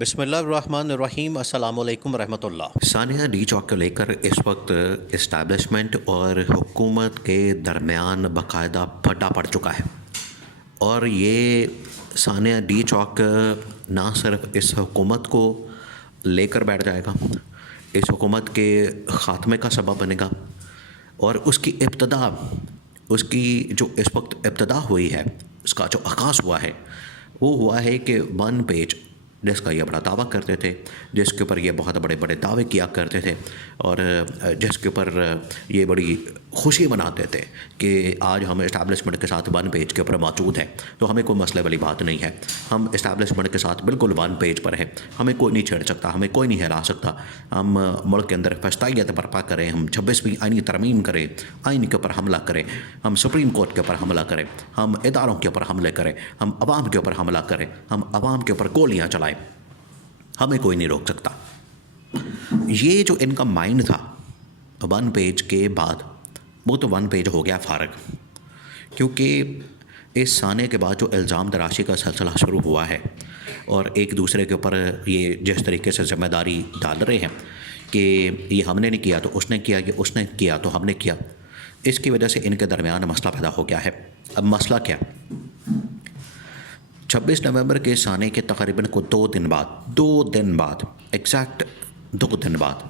بسم اللہ الرحمن الرحیم۔ السلام علیکم ورحمۃ اللہ۔ ثانیہ ڈی چوک کو لے کر اس وقت اسٹیبلشمنٹ اور حکومت کے درمیان باقاعدہ پھٹا پڑ چکا ہے، اور یہ ثانیہ ڈی چوک نہ صرف اس حکومت کو لے کر بیٹھ جائے گا، اس حکومت کے خاتمے کا سبب بنے گا، اور اس کی ابتدا، اس کی جو اس وقت ابتدا ہوئی ہے، اس کا جو آغاز ہوا ہے وہ ہوا ہے کہ ون پیج جس کا یہ بڑا دعویٰ کرتے تھے، جس کے اوپر یہ بہت بڑے بڑے دعوے کیا کرتے تھے، اور جس کے اوپر یہ بڑی خوشی مناتے تھے کہ آج ہم اسٹیبلشمنٹ کے ساتھ ون پیج کے اوپر موجود ہیں، تو ہمیں کوئی مسئلے والی بات نہیں ہے، ہم اسٹیبلشمنٹ کے ساتھ بالکل ون پیج پر ہیں، ہمیں کوئی نہیں چھیڑ سکتا، ہمیں کوئی نہیں ہرا سکتا، ہم ملک کے اندر فسطائیت برپا کریں، ہم 26ویں آئینی ترمیم کریں، آئین کے اوپر حملہ کریں، ہم سپریم کورٹ کے اوپر حملہ کریں، ہم اداروں کے اوپر حملے کریں، ہم عوام کے اوپر حملہ کریں، ہم عوام کے اوپر گولیاں چلائیں، ہمیں کوئی نہیں روک سکتا۔ یہ جو ان کا مائنڈ تھا ون پیج کے بعد، وہ تو ون پیج ہو گیا فارغ، کیونکہ اس ثانیہ کے بعد جو الزام تراشی کا سلسلہ شروع ہوا ہے، اور ایک دوسرے کے اوپر یہ جس طریقے سے ذمہ داری ڈال رہے ہیں کہ یہ ہم نے نہیں کیا تو اس نے کیا، یہ اس نے کیا تو ہم نے کیا، اس کی وجہ سے ان کے درمیان مسئلہ پیدا ہو گیا ہے۔ اب مسئلہ کیا؟ 26 نومبر کے ثانیہ کے تقریباً کو دو دن بعد ایگزیکٹ 2 دن بعد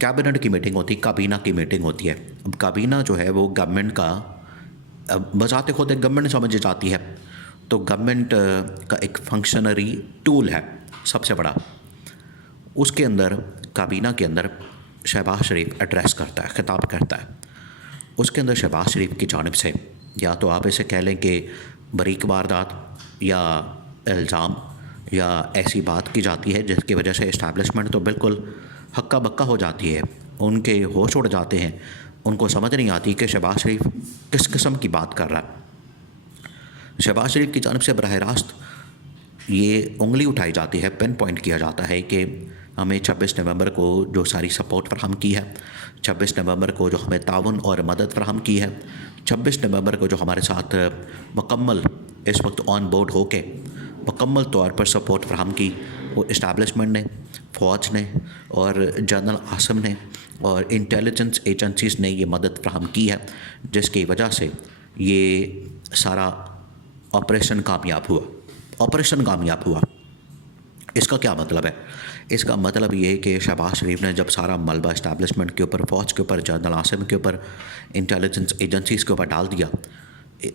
کیبنٹ کی میٹنگ ہوتی، کابینہ کی میٹنگ ہوتی ہے۔ اب کابینہ جو ہے وہ گورنمنٹ کا بذات خود ایک گورنمنٹ سمجھی جاتی ہے، تو گورنمنٹ کا ایک فنکشنری ٹول ہے سب سے بڑا۔ اس کے اندر، کابینہ کے اندر شہباز شریف ایڈریس کرتا ہے، خطاب کرتا ہے۔ اس کے اندر شہباز شریف کی جانب سے یا تو آپ اسے کہہ لیں کہ بریک واردات یا الزام یا ایسی بات کی جاتی ہے جس کی وجہ سے اسٹیبلشمنٹ تو بالکل ہکا بکا ہو جاتی ہے، ان کے ہوش اڑ جاتے ہیں، ان کو سمجھ نہیں آتی کہ شہباز شریف کس قسم کی بات کر رہا ہے۔ شہباز شریف کی جانب سے براہ راست یہ انگلی اٹھائی جاتی ہے، پن پوائنٹ کیا جاتا ہے کہ ہمیں 26 نومبر کو جو ساری سپورٹ فراہم کی ہے، 26 نومبر کو جو ہمیں تعاون اور مدد فراہم کی ہے، 26 نومبر کو جو ہمارے ساتھ مکمل اس وقت آن بورڈ ہو کے مکمل طور پر سپورٹ فراہم کی، وہ اسٹیبلشمنٹ نے، فوج نے اور جنرل عاصم نے اور انٹیلیجنس ایجنسیز نے یہ مدد فراہم کی ہے، جس کی وجہ سے یہ سارا آپریشن کامیاب ہوا۔ اس کا کیا مطلب ہے؟ اس کا مطلب یہ ہے کہ شہباز شریف نے جب سارا ملبہ اسٹیبلشمنٹ کے اوپر، فوج کے اوپر، جنرل عاصم کے اوپر، انٹیلیجنس ایجنسیز کے اوپر ڈال دیا،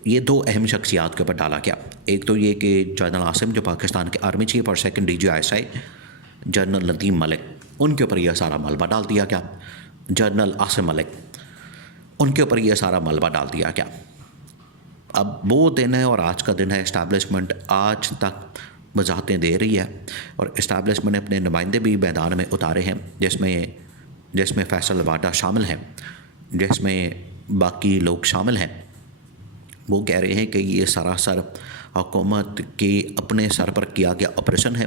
یہ 2 اہم شخصیات کے اوپر ڈالا گیا۔ ایک تو یہ کہ جنرل عاصم جو پاکستان کے آرمی چیف اور سیکنڈ DGI جنرل ندیم ملک، ان کے اوپر یہ سارا ملبہ ڈال دیا گیا۔ جنرل عاصم ملک، ان کے اوپر یہ سارا ملبہ ڈال دیا گیا۔ اب وہ دن ہے اور آج کا دن ہے، اسٹیبلشمنٹ آج تک وضاحتیں دے رہی ہے، اور اسٹیبلشمنٹ نے اپنے نمائندے بھی میدان میں اتارے ہیں، جس میں فیصل واڈا شامل ہیں، جس میں باقی لوگ شامل ہیں۔ وہ کہہ رہے ہیں کہ یہ سراسر حکومت کے اپنے سر پر کیا گیا آپریشن ہے،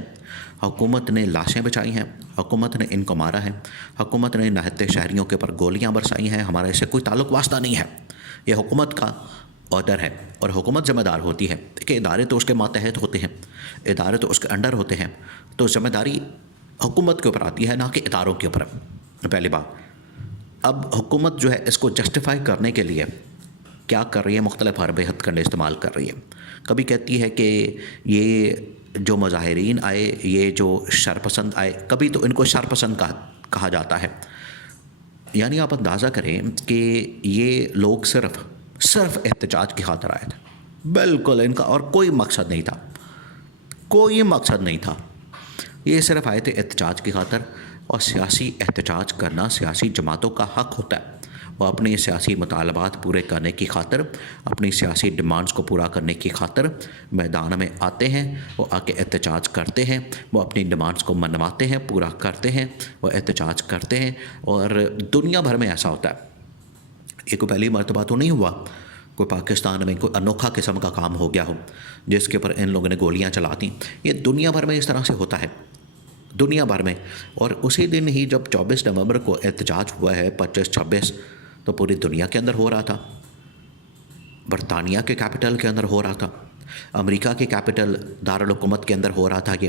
حکومت نے لاشیں بچائی ہیں، حکومت نے ان کو مارا ہے، حکومت نے نہتے شہریوں کے اوپر گولیاں برسائی ہیں، ہمارا اس سے کوئی تعلق واسطہ نہیں ہے، یہ حکومت کا آرڈر ہے، اور حکومت ذمہ دار ہوتی ہے کہ ادارے تو اس کے ماتحت ہوتے ہیں، ادارے تو اس کے انڈر ہوتے ہیں، تو ذمہ داری حکومت کے اوپر آتی ہے، نہ کہ اداروں کے اوپر، پہلی بات۔ اب حکومت جو ہے اس کو جسٹیفائی کرنے کے لیے کیا کر رہی ہے؟ مختلف حرب ہتھ کنڈے استعمال کر رہی ہے۔ کبھی کہتی ہے کہ یہ جو مظاہرین آئے، یہ جو شرپسند آئے، کبھی تو ان کو شرپسند کہا جاتا ہے۔ یعنی آپ اندازہ کریں کہ یہ لوگ صرف احتجاج کی خاطر آئے تھے، بالکل ان کا اور کوئی مقصد نہیں تھا، یہ صرف آئے تھے احتجاج کی خاطر، اور سیاسی احتجاج کرنا سیاسی جماعتوں کا حق ہوتا ہے، وہ اپنی سیاسی مطالبات پورے کرنے کی خاطر، اپنی سیاسی ڈیمانڈز کو پورا کرنے کی خاطر میدان میں آتے ہیں، وہ آ کے احتجاج کرتے ہیں، وہ اپنی ڈیمانڈز کو منواتے ہیں، پورا کرتے ہیں، وہ احتجاج کرتے ہیں، اور دنیا بھر میں ایسا ہوتا ہے۔ یہ کوئی پہلی مرتبہ تو نہیں ہوا، کوئی پاکستان میں کوئی انوکھا قسم کا کام ہو گیا ہو جس کے اوپر ان لوگوں نے گولیاں چلا دیں۔ یہ دنیا بھر میں اس طرح سے ہوتا ہے، دنیا بھر میں۔ اور اسی دن ہی جب 24 نومبر کو احتجاج ہوا ہے، 25-26، تو پوری دنیا کے اندر ہو رہا تھا، برطانیہ کے کیپٹل کے اندر ہو رہا تھا، امریکہ کے کیپٹل دارالحکومت کے اندر ہو رہا تھا، یہ